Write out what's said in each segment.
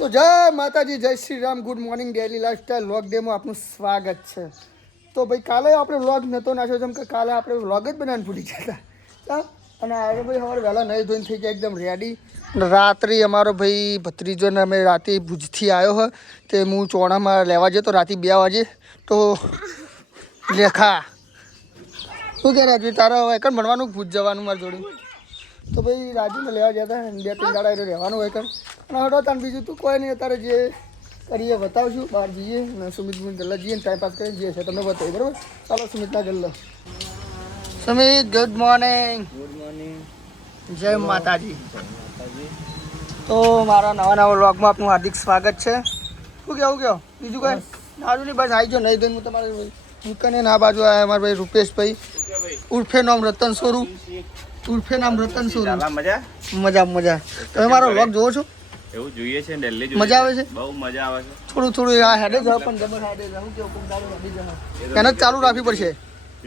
તો જય માતાજી, જય Shri Ram, good morning, daily lifestyle vlog ડેમાં આપનું સ્વાગત છે. તો ભાઈ કાલે આપણે વ્લોગ નહોતો નાખ્યો જેમ કે કાલે આપણે વ્લોગ જ બનાવીને ભૂલી ગયા હતા. અને આજે ભાઈ સવારે વહેલા નહીં ધોઈને થઈ ગયા એકદમ રેડી. રાત્રે અમારો ભાઈ ભત્રીજોને અમે રાતે ભુજથી આવ્યો હોય તે હું ચોણામાં લેવા જતો રાતે 2 વાગે. તો લેખા શું કે રાજુ તારા એકણ ભણવાનું ભૂજ જવાનું મારી જોડે. તો ભાઈ રાજુને લેવા ગયા હતા 2-3 દાડા એટલે રહેવાનું હોય કર. અને હડો તાને બીજું તું કોઈ નહીં, અત્યારે જે કરીએ બતાવશું. બહાર જઈએ ને સુમિત ગલ્લા જઈએ ને ટાઈમ પાસ કરીને જઈએ છે તમને બતાવીએ, બરાબર? ચાલો સુમિતના ગલ્લા. Sumit good morning. Good morning, જય માતાજી. તો મારા નવા વ્લોગમાં આપનું હાર્દિક સ્વાગત છે. શું કહો બીજું કાંઈ સારું નહીં, બસ આવી જાઓ નહીં દઈને હું તમારે દુકાને ના બાજુ આવ્યા અમારા ભાઈ રૂપેશભાઈ ઉર્ફે નામ રતન સોરું. ઉર્ફે નામ રતન સોરું. મજા. તમે મારો વ્લોગ જોવો છો? એવું જોઈએ છે, દિલ્હી મજા આવે છે, બહુ મજા આવે છે. થોડું આ હેડે જ પણ જબર હેડે જ હું કેવું દાડો હેડી જાય. એને ચાલુ રાખવી પડશે.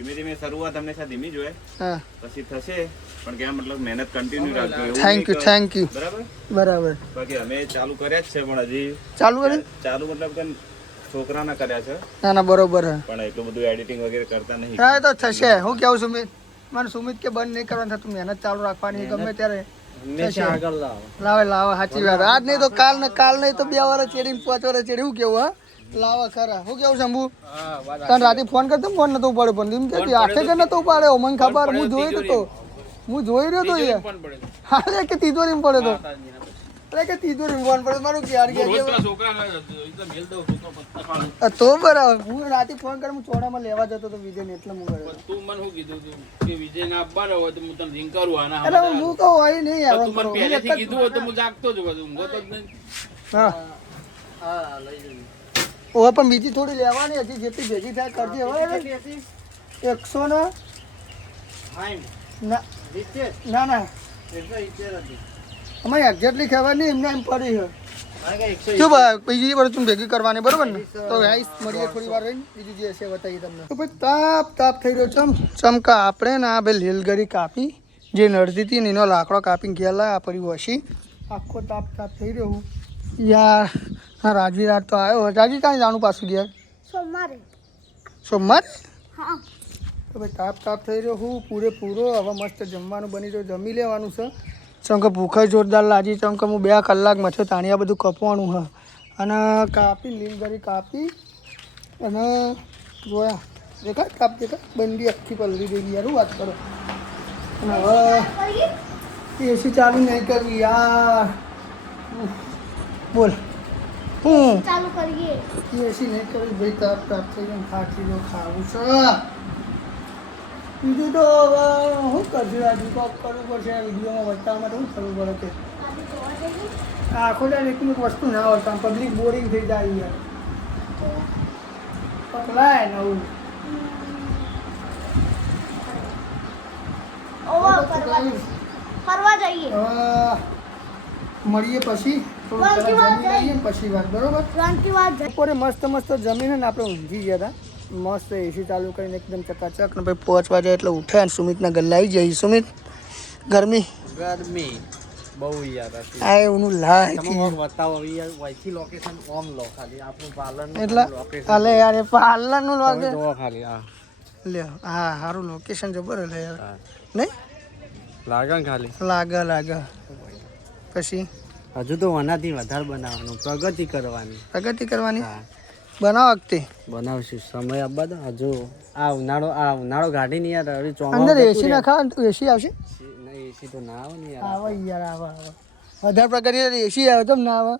ધીમે શરૂઆત હંમેશા ધીમી જ હોય, હા પછી થશે. પણ કે મતલબ મહેનત કન્ટિન્યુ રાખજો. Thank you. બરાબર. બાકી અમે ચાલુ કર્યા જ છે, પણ હજી ચાલુ મતલબ કે છોકરાના કર્યા છે. ના બરોબર હે, પણ એટલું બધું એડિટિંગ વગેરે કરતા નહીં. હા તો થશે. હું કેવું સુમિત, મને સુમિત કે બંધ નહીં કરવાનું થતું, મહેનત ચાલુ રાખવાની ગમે ત્યારે લાવે સાચી વાત. આજ નહીં તો કાલ નહીં તો 2 વર્ષ ચેડી 5 વર્ષ ચેડી. હું કેવું હા લાવા ખરા. હું કેવું શંભુ તને રાતે ફોન કરતો ફોન નતો ઉપાડ્યો પણ એમ કે આખે કે નતો ઉપાડ્યો. મને ખબર, હું જોઈ રહ્યો તો યાર. હા કે તિજોરી પડે તો કે તિજોરી ફોન પડે મારું કે યાર તો બરાબર. હું રાતે ફોન કરી હું ચોડામાં લેવા જતો તો વિજય ને એટલે હું કર્યો. તું મને શું કીધું તું કે વિજય ને આપવાનો હોય તો હું તને રિંગ કરું આના. એટલે હું કહું હોય નહીં યાર, તું મને પહેલેથી કીધું હોય તો હું જાગતો જ હતો, ઊંઘતો જ નહીં. હા લઈ જજો. ઓવે પણ બીજી થોડી લેવાની હજી, જેટલી ભેગી થાય કરજે. હવે 100 ના અમારે એક્ઝેક્ટલી ખબર નહીં, એમને એમ પડી છે શું ભાઈ બીજી વાર તું ભેગી કરવાની, બરોબર ને? તો આઈસ મળીએ થોડી વાર રહીને, બીજું જે હશે બતાવીએ તમને. તો ભાઈ તાપ થઈ રહ્યો ચમકા. આપણે ને આ ભાઈ લીલગરી કાપી જે નડતી હતી ને એનો લાકડો કાપીને ગયેલા આ પડી વસી. આખો તાપ થઈ રહ્યો યાર. હા રાજવી રાત તો આવ્યો. રાજવી ક્યાં જાણું પાછું ગયા? સોમવારે. તો ભાઈ તાપ થઈ રહ્યો હું પૂરેપૂરો. હવે મસ્ત જમવાનું બની રહ્યું, જમી લેવાનું છે. ચમકે ભૂખ જોરદાર લાગી. ચમકે હું 2 કલાક મથે તાણિયા બધું કપવાનું હ. અને કાપી લીલગરી કાપી અને જોયા દેખાય કાપ દેખાય બંડી આખી પલળી ગઈ યાર. હું વાત કરો. અને હવે એસી ચાલુ નહીં કરવી યાર. બોલ હું ચાલુ કરીએ એસી નહીં કરવી ભાઈ. તાપ થઈ ગયો, ખાટી લો ખાવું છે. બીજું તો હવે શું કરશું રાજુ, કોક કરવું પડશે વિડીયોમાં બતાવવા માટે. શું કરવું પડે કે આખો ટાઈમ એકની વસ્તુ ના હોય તો પબ્લિક બોરિંગ થઈ જાય યાર. પકડાય નવું ફરવા જઈએ. મળીએ પછી પછી વાત, બરોબર? બપોરે મસ્ત જમીને ને આપણે ઊંઘી ગયા હતા. મસ્ત એસી ચાલુ કરીને એકદમ ચકાચક. ને ભાઈ 5 વાગે એટલે ઉઠે અને સુમિતના ગલ્લા આવી જાય. સુમિત ગરમી બહુ યાર આ એવું લાય બતાવો વૈથી લોકેશન ઓમ લો ખાલી આપણું પાર્લર એટલે અલે યાર એ પાર્લરનું લાગે ખાલી આ લે. હા સારું લોકેશન જબર લે યાર. નહીં લાગે ખાલી લાગે. પછી હજુ તો આનાથી વધારે બનાવવાનું, પ્રગતિ કરવાની. બનાવ વખતે બનાવશું, સમય આપવા દો. હજુ આ ઉનાળો ગાડી નહીં યાર. હવે અંદર એસી નાખા તો એસી આવશે. એસી તો ના આવે ને યાર. આવે વધારે પ્રકારની એસી આવે તો ના આવે.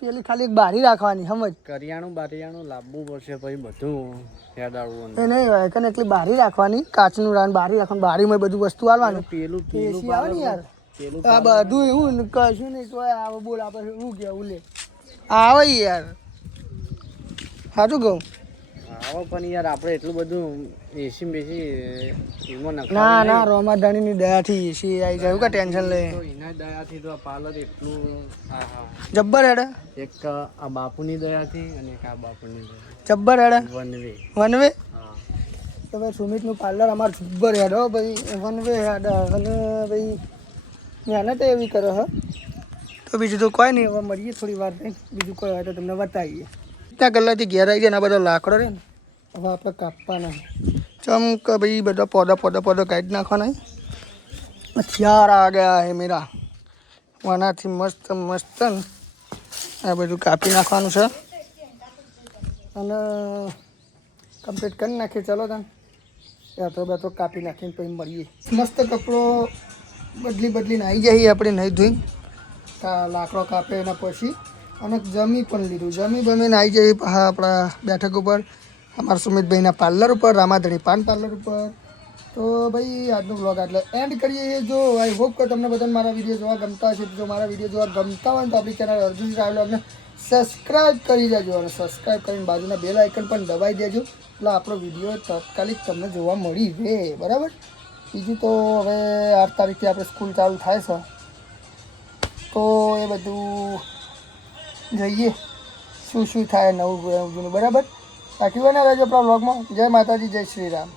પેલી ખાલી એક બારી રાખવાની સમજ. કરિયાણું લાવવું પડશે પછી બધું યાદાડવું. એ નહીં હોય કને એટલી બારી રાખવાની, કાચનું રાન બારી રાખવાનું. બારીમાં બધું વસ્તુ આવવાનું. પેલું એસી આવે ને યાર. આ બધું એવું કશું નહીં તો આવે. બોલ આપણે શું કેવું લે આવે યાર. સાચું કહું આવો પણ યાર આપણે એટલું બધું એસી બેસી એમાં ના રોમાધાણીની દયાથી એસી આવી જાય. કા ટેન્શન લે એના દયાથી તો આ પાર્લર એટલું જબ્બર હેડે. એક આ બાપુની દયાથી અને એક આ બાપુની દયા જબ્બર હેડે. વનવે હા. તો ભાઈ સુમિતનું પાર્લર અમારે જબ્બર હેડો ભાઈ. વનવે હેડે અને ભાઈ મહેનત એવી કરે હ. તો બીજું તો કોઈ નહીં, હવે મળીએ થોડી વાર થઈ, બીજું કોઈ હોય તો તમને બતાવીએ. ત્યાં ગલ્લાથી ઘેર આવી ગયા ને આ બધા લાકડો રહે ને હવે આપણે કાપવાના ચમ કે ભાઈ બધા પોદા કાઢી નાખવાના. હથિયાર આ ગયા હે મેરા, આનાથી મસ્ત ને આ બધું કાપી નાખવાનું છે અને કમ્પ્લીટ કરી નાખીએ. ચાલો તને યાત્રો કાપી નાખીને પછી મળીએ. મસ્ત કપડો બદલીને આવી જાય આપણે નહીં ધોઈ લાકડો કાપે એના પછી અને જમી પણ લીધું. જમીને આવી જઈએ આપણા બેઠક ઉપર અમારા સુમિતભાઈના પાર્લર ઉપર, રામાધણી પાન પાર્લર ઉપર. તો ભાઈ આજનો બ્લોગ એટલે એન્ડ કરીએ. જો આઈ હોપ કે તમને બધાને મારા વિડીયો જોવા ગમતા હશે. જો મારા વિડીયો જોવા ગમતા હોય તો આપણી ચેનલ અર્જુન ટ્રાવેલરને સબસ્ક્રાઈબ કરી દેજો અને સબસ્ક્રાઈબ કરીને બાજુના બેલ આઇકન પણ દબાવી દેજો એટલે આપણો વિડીયો તાત્કાલિક તમને જોવા મળી રહે. બરાબર. બીજું તો હવે 8 તારીખથી આપણે સ્કૂલ ચાલુ થાય છે તો એ બધું જોઈએ શું થાય નવું જૂનું. બરાબર. બાકી બના રહેજો આપણા વ્લોગમાં. જય માતાજી, જય શ્રી રામ.